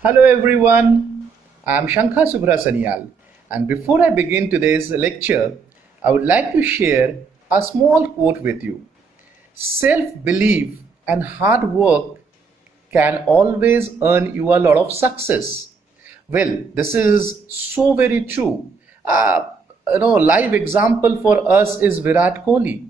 Hello everyone, I am Shankha Subra Sanyal, and before I begin today's lecture, I would like to share a small quote with you. Self belief and hard work can always earn you a lot of success. Well, this is so very true. Live example for us is Virat Kohli.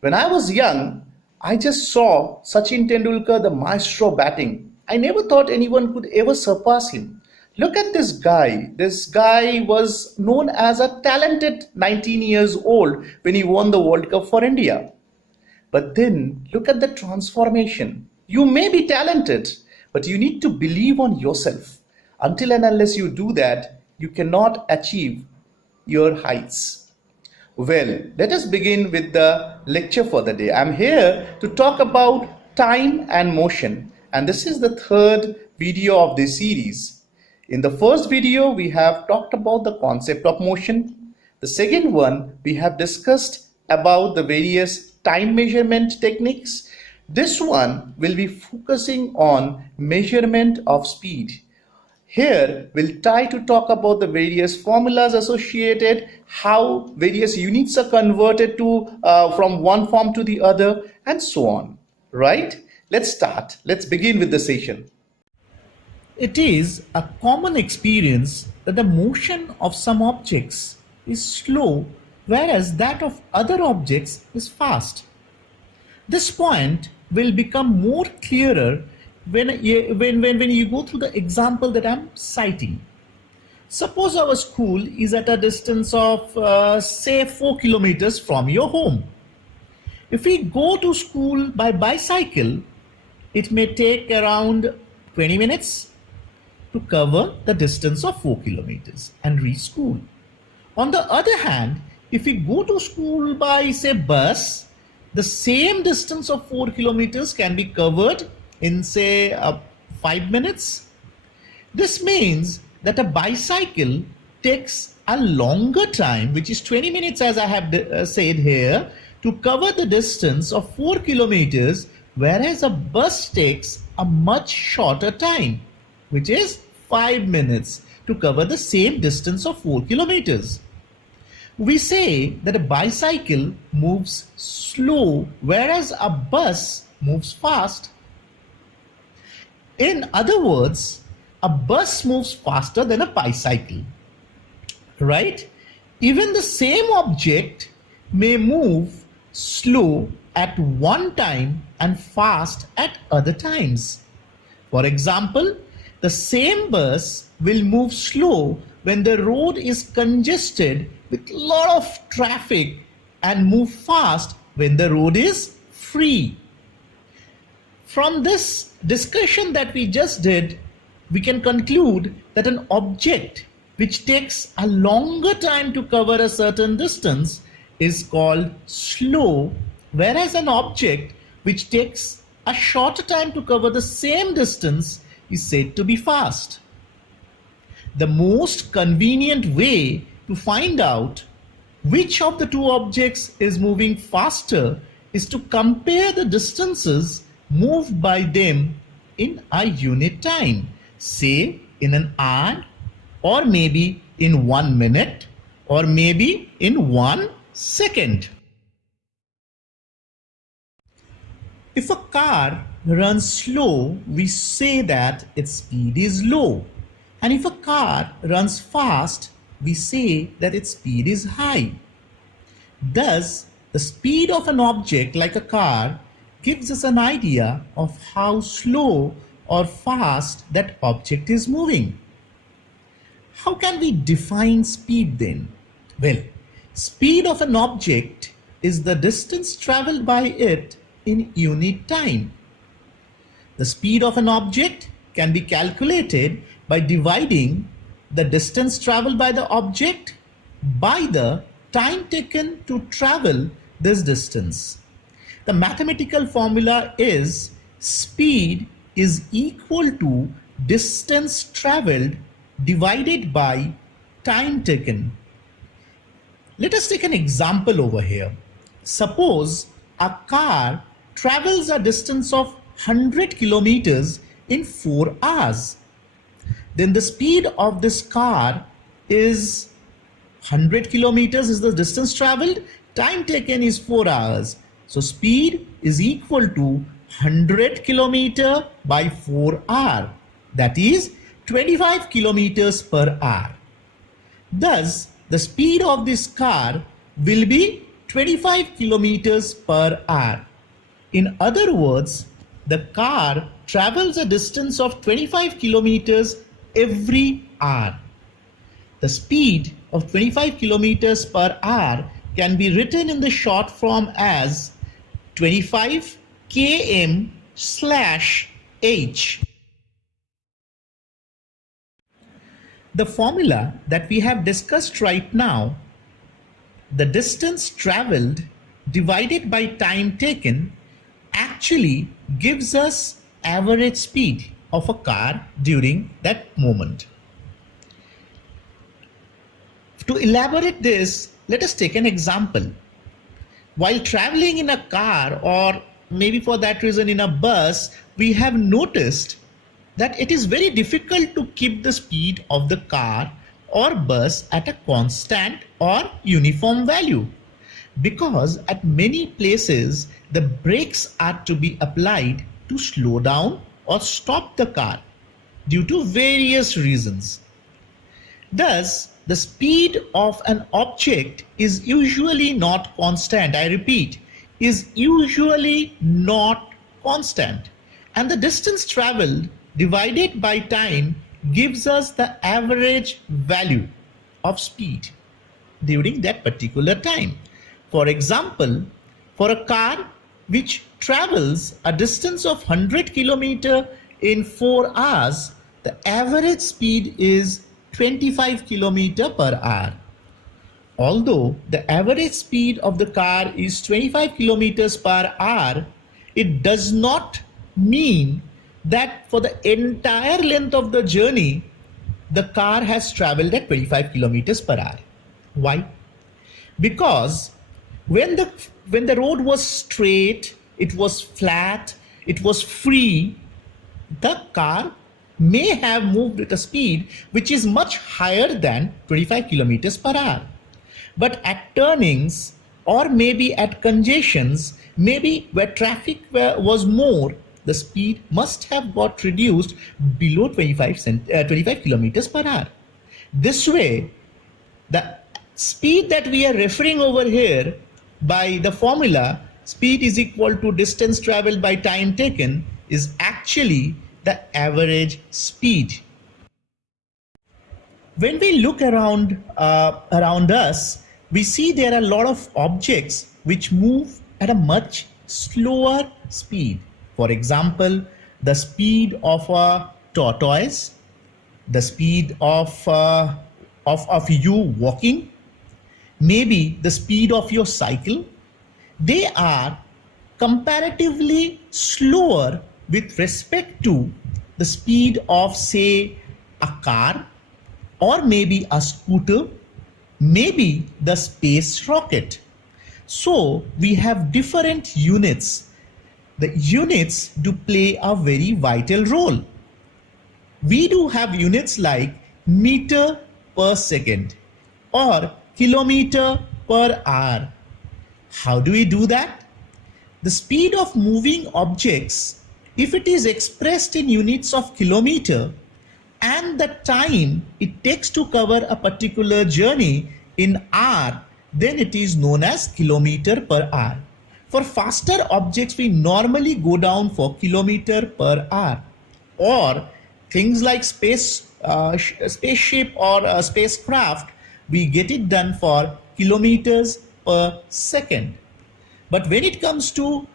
When I was young, I just saw Sachin Tendulkar, the maestro batting. I never thought anyone could ever surpass him. Look at this guy. This guy was known as a talented 19 years old when he won the World Cup for India. But then look at the transformation. You may be talented, but you need to believe on yourself. Until and unless you do that, you cannot achieve your heights. Well, let us begin with the lecture for the day. I'm here to talk about time and motion, and this is the third video of this series. In the first video, we have talked about the concept of motion. The second one, we have discussed about the various time measurement techniques. This one will be focusing on measurement of speed. Here, we'll try to talk about the various formulas associated, how various units are converted to from one form to the other, and so on. Right? Let's start. Let's begin with the session. It is a common experience that the motion of some objects is slow, whereas that of other objects is fast. This point will become more clearer when you go through the example that I'm citing. Suppose our school is at a distance of say 4 kilometers from your home. If we go to school by bicycle, it may take around 20 minutes to cover the distance of 4 kilometers and reach school. On the other hand, if we go to school by say bus, the same distance of 4 kilometers can be covered in say 5 minutes. This means that a bicycle takes a longer time, which is 20 minutes as I have said here, to cover the distance of 4 kilometers, whereas a bus takes a much shorter time, which is 5 minutes to cover the same distance of 4 kilometers. We say that a bicycle moves slow, whereas a bus moves fast. In other words, a bus moves faster than a bicycle, right? Even the same object may move slow at one time and fast at other times. For example, the same bus will move slow when the road is congested with a lot of traffic and move fast when the road is free. From this discussion that we just did, we can conclude that an object which takes a longer time to cover a certain distance is called slow, whereas an object which takes a shorter time to cover the same distance is said to be fast. The most convenient way to find out which of the two objects is moving faster is to compare the distances moved by them in a unit time, say in an hour, or maybe in 1 minute, or maybe in 1 second. If a car runs slow, we say that its speed is low. And if a car runs fast, we say that its speed is high. Thus, the speed of an object like a car gives us an idea of how slow or fast that object is moving. How can we define speed then? Well, speed of an object is the distance traveled by it in unit time. The speed of an object can be calculated by dividing the distance traveled by the object by the time taken to travel this distance. The mathematical formula is speed is equal to distance traveled divided by time taken. Let us take an example over here. Suppose a car travels a distance of 100 kilometers in 4 hours. then the speed of this car is 100 kilometers is the distance traveled, time taken is 4 hours. So speed is equal to 100 kilometer by 4 hour, that is 25 kilometers per hour. Thus, the speed of this car will be 25 kilometers per hour. In other words, the car travels a distance of 25 kilometers every hour. The speed of 25 kilometers per hour can be written in the short form as 25 km slash h. The formula that we have discussed right now, the distance traveled divided by time taken, actually gives us average speed of a car during that moment. To elaborate this, let us take an example. While traveling in a car, or maybe for that reason in a bus, we have noticed that it is very difficult to keep the speed of the car or bus at a constant or uniform value, because at many places the brakes are to be applied to slow down or stop the car due to various reasons. Thus, the speed of an object is usually not constant. I repeat, is usually not constant. And the distance traveled divided by time gives us the average value of speed during that particular time. For example, for a car which travels a distance of 100 kilometer in 4 hours, the average speed is 25 kilometer per hour. Although the average speed of the car is 25 kilometers per hour, it does not mean that for the entire length of the journey, the car has traveled at 25 kilometers per hour. Why? Because when the road was straight, it was flat, it was free, the car may have moved at a speed which is much higher than 25 kilometers per hour. But at turnings, or maybe at congestions, maybe where traffic was more, the speed must have got reduced below 25 kilometers per hour. This way, the speed that we are referring over here by the formula, speed is equal to distance traveled by time taken, is actually the average speed. When we look around us, we see there are a lot of objects which move at a much slower speed. For example, the speed of a tortoise, the speed of you walking, maybe the speed of your cycle. They are comparatively slower with respect to the speed of, say, a car, or maybe a scooter, maybe the space rocket. So we have different units. The units do play a very vital role. We do have units like meter per second or kilometer per hour. How do we do that? The speed of moving objects, if it is expressed in units of kilometer, and the time it takes to cover a particular journey in hour, then it is known as kilometer per hour. For faster objects, we normally go down for kilometer per hour. Or things like spaceship or a spacecraft, we get it done for kilometers per second. But when it comes to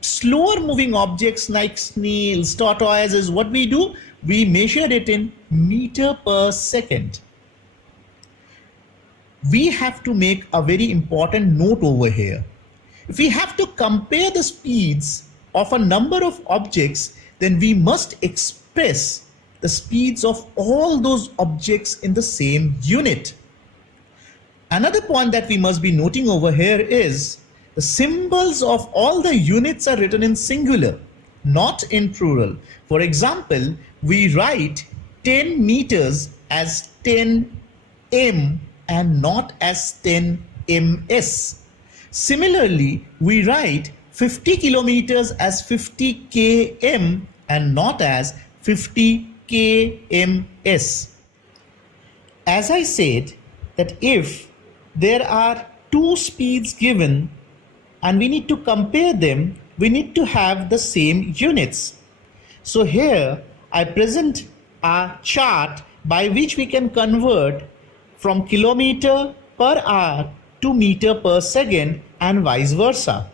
slower moving objects like snails, tortoises, what we do? We measure it in meter per second. We have to make a very important note over here. If we have to compare the speeds of a number of objects, then we must express the speeds of all those objects in the same unit. Another point that we must be noting over here is the symbols of all the units are written in singular, not in plural. For example, we write 10 meters as 10 m and not as 10 ms. Similarly, we write 50 kilometers as 50 km and not as 50 kms. As I said, that if there are two speeds given and we need to compare them, we need to have the same units. So here I present a chart by which we can convert from kilometer per hour to meter per second and vice versa.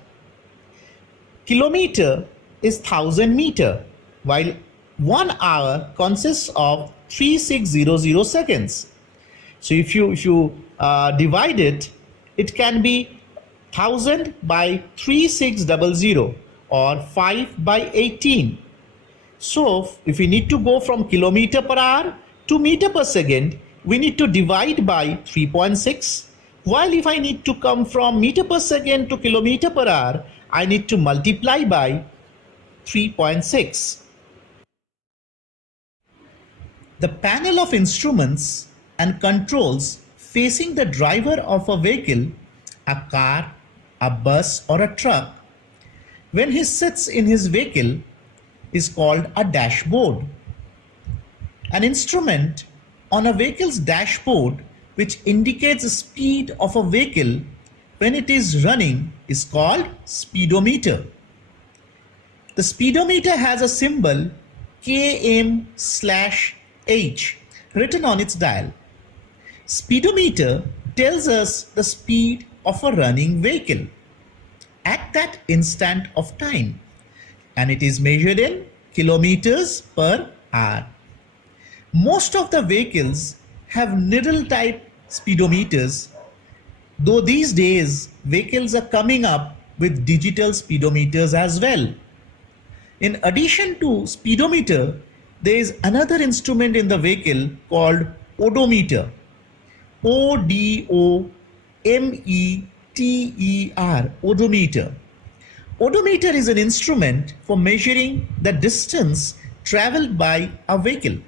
Kilometer is 1000 meter, while 1 hour consists of 3600 seconds. So if you divide it, it can be 1000 by 3600 or 5 by 18. So if we need to go from kilometer per hour to meter per second, we need to divide by 3.6. While if I need to come from meter per second to kilometer per hour, I need to multiply by 3.6. The panel of instruments and controls facing the driver of a vehicle, a car, a bus or a truck, when he sits in his vehicle, is called a dashboard. An instrument on a vehicle's dashboard which indicates the speed of a vehicle when it is running is called speedometer. The speedometer has a symbol km/h written on its dial. Speedometer tells us the speed of a running vehicle at that instant of time, and it is measured in kilometers per hour. Most of the vehicles have needle type speedometers, though these days vehicles are coming up with digital speedometers as well. In addition to speedometer, there is another instrument in the vehicle called odometer. odometer, odometer. Odometer is an instrument for measuring the distance traveled by a vehicle.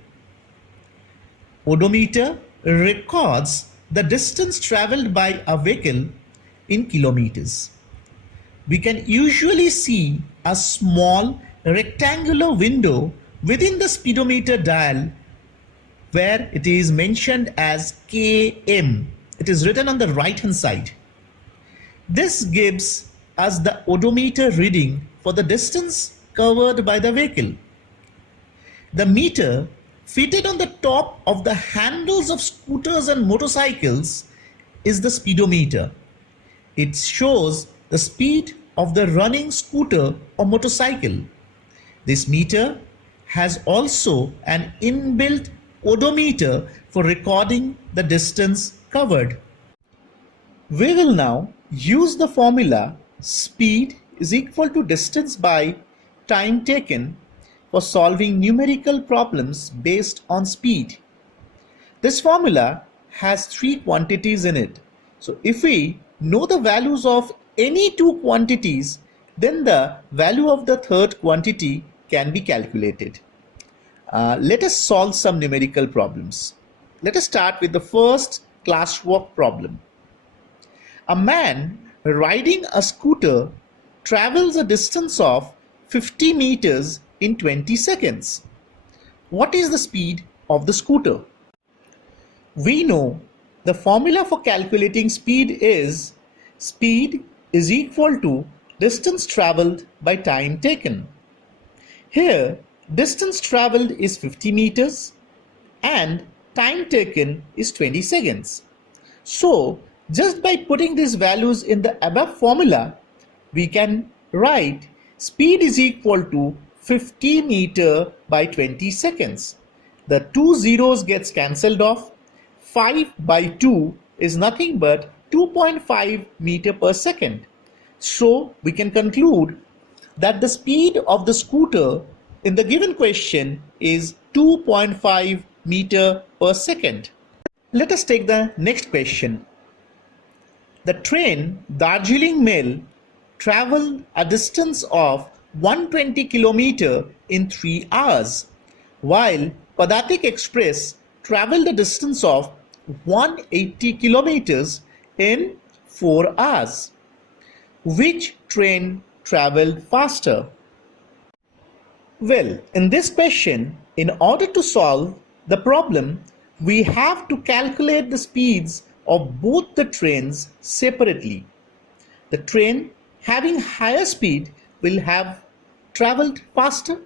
Odometer records the distance traveled by a vehicle in kilometers. We can usually see a small rectangular window within the speedometer dial where it is mentioned as km. It is written on the right hand side. This gives us the odometer reading for the distance covered by the vehicle. The meter fitted on the top of the handles of scooters and motorcycles is the speedometer. It shows the speed of the running scooter or motorcycle. This meter has also an inbuilt odometer for recording the distance covered. We will now use the formula speed is equal to distance by time taken for solving numerical problems based on speed. This formula has three quantities in it. So if we know the values of any two quantities, then the value of the third quantity can be calculated. Let us solve some numerical problems. Let us start with the first Glasswork problem. A man riding a scooter travels a distance of 50 meters in 20 seconds. What is the speed of the scooter? We know the formula for calculating speed is equal to distance traveled by time taken. Here, distance traveled is 50 meters and time taken is 20 seconds. So, just by putting these values in the above formula, we can write speed is equal to 50 meter by 20 seconds. The two zeros gets cancelled off. 5 by 2 is nothing but 2.5 meter per second. So we can conclude that the speed of the scooter in the given question is 2.5 meter per second. Let us take the next question. The train Darjeeling Mail traveled a distance of 120 km in 3 hours, while Padatik Express traveled a distance of 180 kilometers in 4 hours. Which train traveled faster? Well, in this question, in order to solve the problem, we have to calculate the speeds of both the trains separately. The train having higher speed will have traveled faster.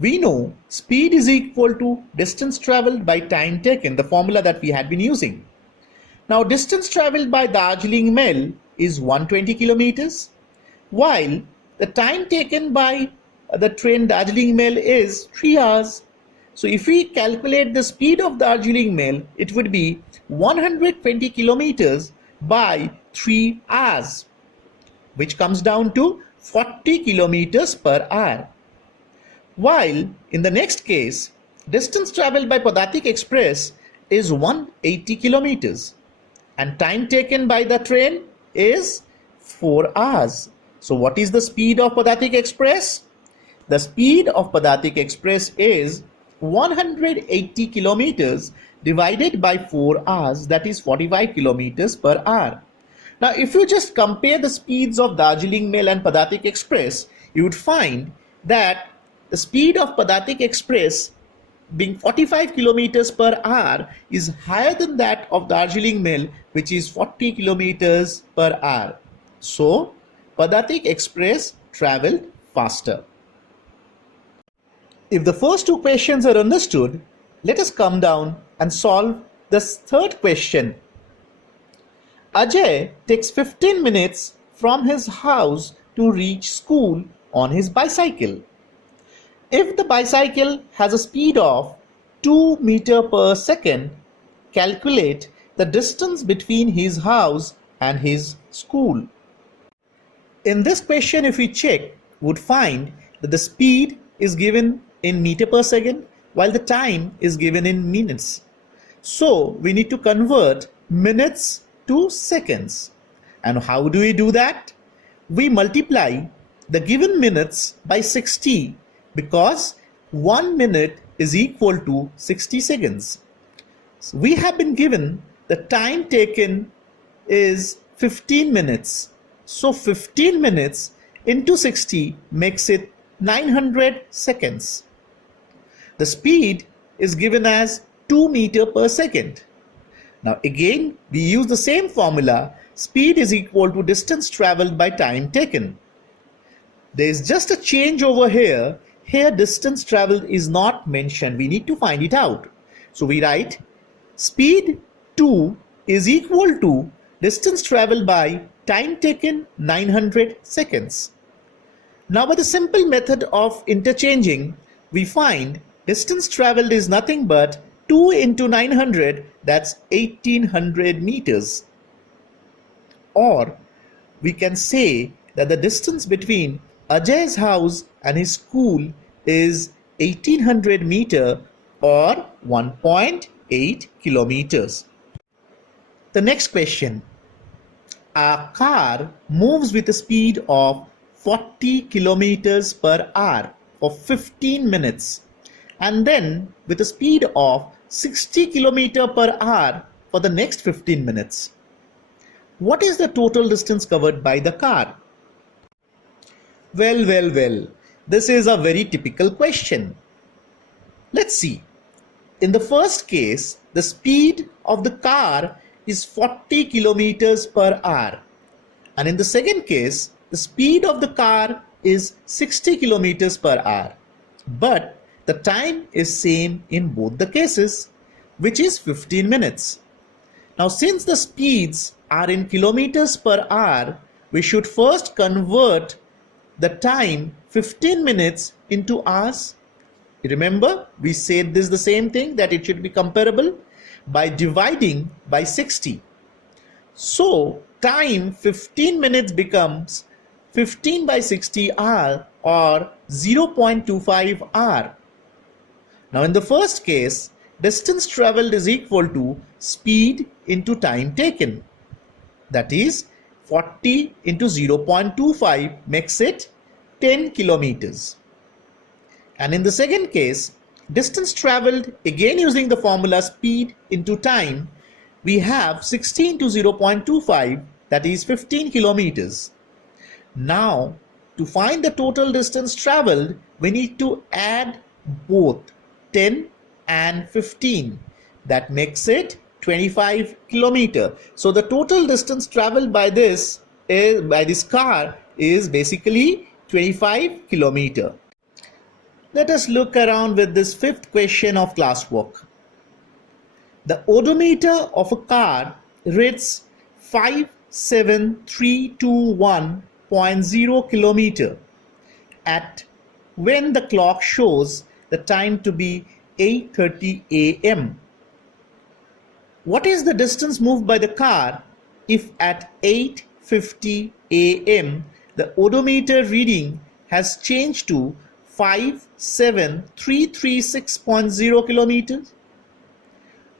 We know speed is equal to distance traveled by time taken, the formula that we had been using. Now, distance traveled by Darjeeling Mail is 120 kilometers, while the time taken by the train Darjeeling Mail is 3 hours. So if we calculate the speed of Darjeeling Mail, it would be 120 kilometers by 3 hours, which comes down to 40 kilometers per hour. While in the next case, distance traveled by Padatik Express is 180 kilometers and time taken by the train is 4 hours. So what is the speed of Padatik Express? The speed of Padatik Express is 180 kilometers divided by 4 hours, that is 45 kilometers per hour. Now, if you just compare the speeds of Darjeeling Mail and Padatik Express, you would find that the speed of Padatik Express being 45 kilometers per hour is higher than that of Darjeeling Mail, which is 40 kilometers per hour. So, Padatik Express traveled faster. If the first two questions are understood, let us come down and solve this third question. Ajay takes 15 minutes from his house to reach school on his bicycle. If the bicycle has a speed of 2 meters per second, calculate the distance between his house and his school. In this question, if we check, we would find that the speed is given in meter per second while the time is given in minutes. So we need to convert minutes to seconds. And how do we do that? We multiply the given minutes by 60 because 1 minute is equal to 60 seconds. So we have been given the time taken is 15 minutes. So 15 minutes into 60 makes it 900 seconds. The speed is given as 2 meters per second. Now again, we use the same formula. Speed is equal to distance traveled by time taken. There is just a change over here. Here distance traveled is not mentioned. We need to find it out. So we write speed 2 is equal to distance traveled by time taken 900 seconds. Now by the simple method of interchanging, we find distance traveled is nothing but 2 into 900, that's 1800 meters. Or we can say that the distance between Ajay's house and his school is 1800 meter or 1.8 kilometers. The next question. A car moves with a speed of 40 kilometers per hour for 15 minutes and then with a speed of 60 kilometers per hour for the next 15 minutes. What is the total distance covered by the car? Well, this is a very typical question. Let's see. In the first case, the speed of the car is 40 kilometers per hour. And in the second case, the speed of the car is 60 kilometers per hour. But the time is same in both the cases, which is 15 minutes. Now, since the speeds are in kilometers per hour, we should first convert the time 15 minutes into hours. Remember, we said this the same thing, that it should be comparable by dividing by 60. So time 15 minutes becomes 15 by 60 hour or 0.25 hour. Now in the first case, distance traveled is equal to speed into time taken. That is 40 into 0.25 makes it 10 kilometers. And in the second case, Distance traveled, again using the formula speed into time, we have 16 to 0.25, that is 15 kilometers. Now, to find the total distance traveled, we need to add both 10 and 15. That makes it 25 kilometer. So the total distance traveled by this car is basically 25 kilometer. Let us look around with this fifth question of Glasswork. The odometer of a car reads 57321.0 kilometer at when the clock shows the time to be 8:30 a.m. What is the distance moved by the car if at 8:50 a.m. the odometer reading has changed to 57336.0 kilometers?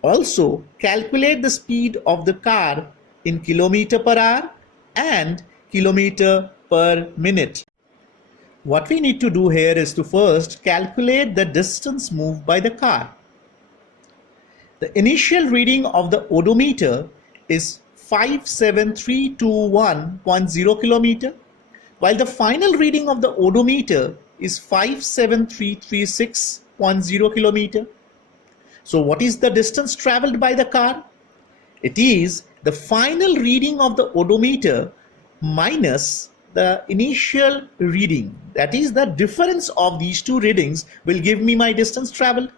Also, calculate the speed of the car in kilometer per hour and kilometer per minute. What we need to do here is to first calculate the distance moved by the car. The initial reading of the odometer is 57321.0 kilometer, while the final reading of the odometer is 57336.0 kilometer. So what is the distance traveled by the car? It is the final reading of the odometer minus the initial reading. That is, the difference of these two readings will give me my distance traveled.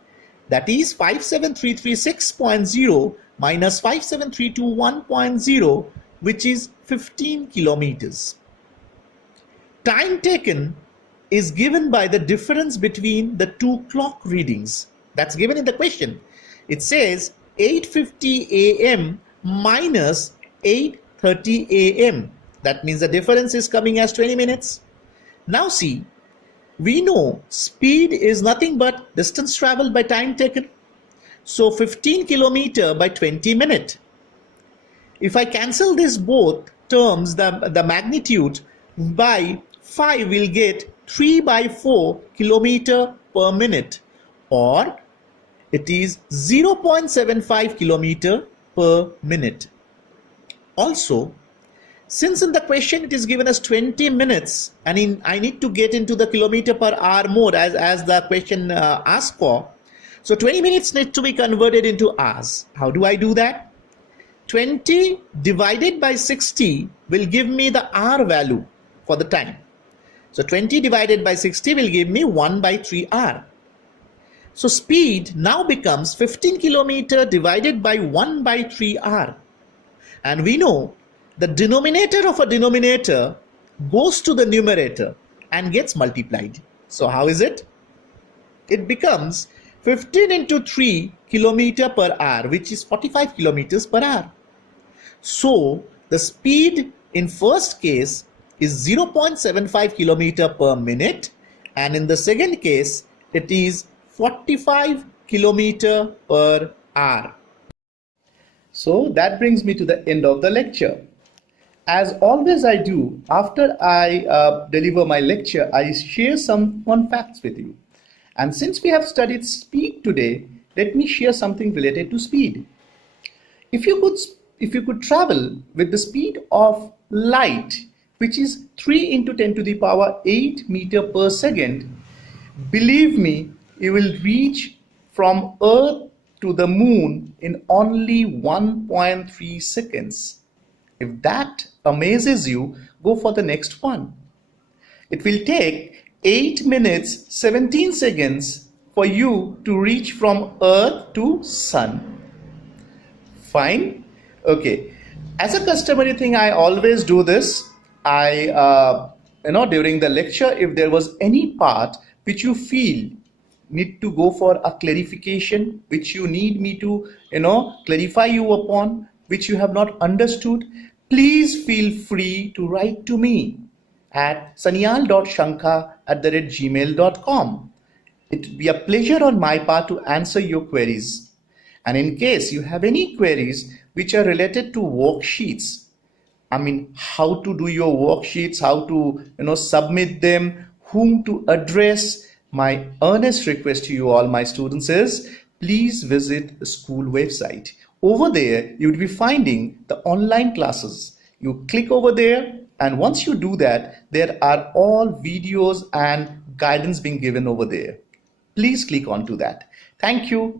That is 57336.0 minus 57321.0, which is 15 kilometers. Time taken is given by the difference between the two clock readings. That's given in the question. It says 8:50 a.m. minus 8:30 a.m. That means the difference is coming as 20 minutes. Now see, we know speed is nothing but distance traveled by time taken. So 15 kilometer by 20 minutes. If I cancel this both terms, the magnitude by 5 will get 3 by 4 kilometer per minute, or it is 0.75 kilometer per minute. Also, since in the question it is given as 20 minutes and I need to get into the kilometer per hour mode as the question asked for, so 20 minutes need to be converted into hours. How do I do that? 20 divided by 60 will give me the hour value for the time. So 20 divided by 60 will give me 1 by 3 hour. So speed now becomes 15 kilometer divided by 1 by 3 hour. And we know the denominator of a denominator goes to the numerator and gets multiplied. So how is it? It becomes 15 into 3 kilometer per hour, which is 45 kilometers per hour. So the speed in first case is 0.75 kilometer per minute, and in the second case it is 45 kilometer per hour. So that brings me to the end of the lecture. As always I do, after I deliver my lecture, I share some fun facts with you. And since we have studied speed today, let me share something related to speed. If you could travel with the speed of light, which is 3 into 10 to the power 8 meter per second, believe me, you will reach from Earth to the moon in only 1.3 seconds. If that amazes you, go for the next one. It will take 8 minutes 17 seconds for you to reach from Earth to Sun. Fine? Okay. As a customary thing, I always do this. During the lecture, if there was any part which you feel need to go for a clarification, which you need me to, clarify you upon, which you have not understood, please feel free to write to me at sanyal.shankha@gmail.com. It will be a pleasure on my part to answer your queries. And in case you have any queries which are related to worksheets, how to do your worksheets, how to, submit them, whom to address, My earnest request to you all, my students, is please visit the school website. Over there, you would be finding the online classes. You click over there, and once you do that, there are all videos and guidance being given over there. Please click onto that. Thank you.